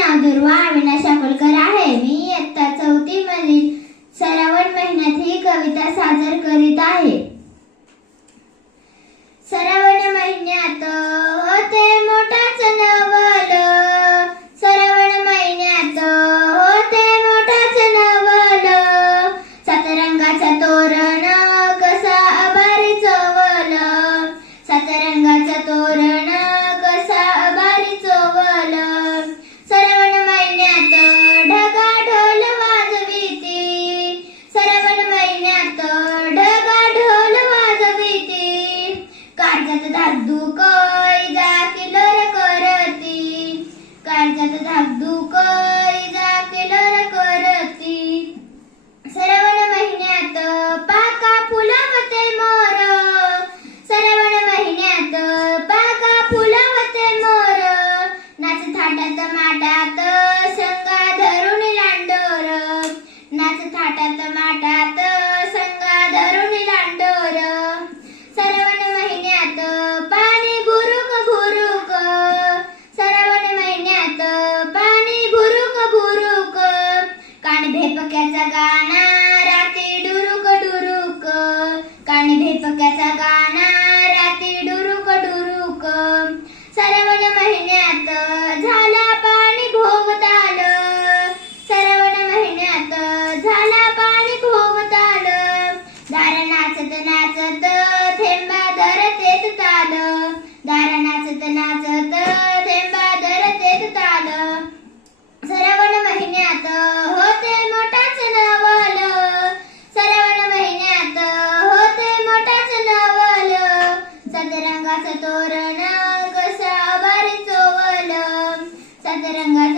नाव दुर्वा अविनाश अकोलकर आहे. मी इयत्ता 4थी मधील श्रावण महिन्यात ही कविता सादर करीत आहे. श्रावण महिन्यात होते मोठाच नवल, श्रावण महिन्यात होते मोठाच नवल, सात रंगाचा तोरण कसा अभारी चोवल, सात रंगाचा तोरण कसा अभारी चोवल, श्रावण महिन्यात ढगा ढोल वाजविती, श्रावण महिन्यात ढगा ढोल वाजविती, काळजात धाकधूक इजा किलर करती, काळजात धाकधूक इजा किलर करती, श्रावण महिन्यात पाका फुलवते मोर, श्रावण महिन्यात पाका फुलवते मोर, नाच थाटात माटात संगा धरून लांडोर, नाच थाटात माटात संगा धरून लांडोर, श्रावण महिन्यात पाणी भुरुक भुरुक, श्रावण महिन्यात पाणी भुरुक भुरुक, कान भेपक्याचा गाणा राती डुरुक डुरुक, कान भेपक्याचा गाणा राती डुरुक डुरुक, श्रावण महिन्यात झाला पाणी भोवताल, श्रावण महिन्यात झाला पाणी भोवताल, दार नाचत नाचत थेंबा धरतेत ताल, दार नाचत नाचत थेंबा धरतेत ताल, श्रावण महिन्यात होते मोठाच नवल, श्रावण महिन्यात होते मोठाच नवल, सतरंगाचं तोरण कसा अभारी चोवल, सतरंगाचं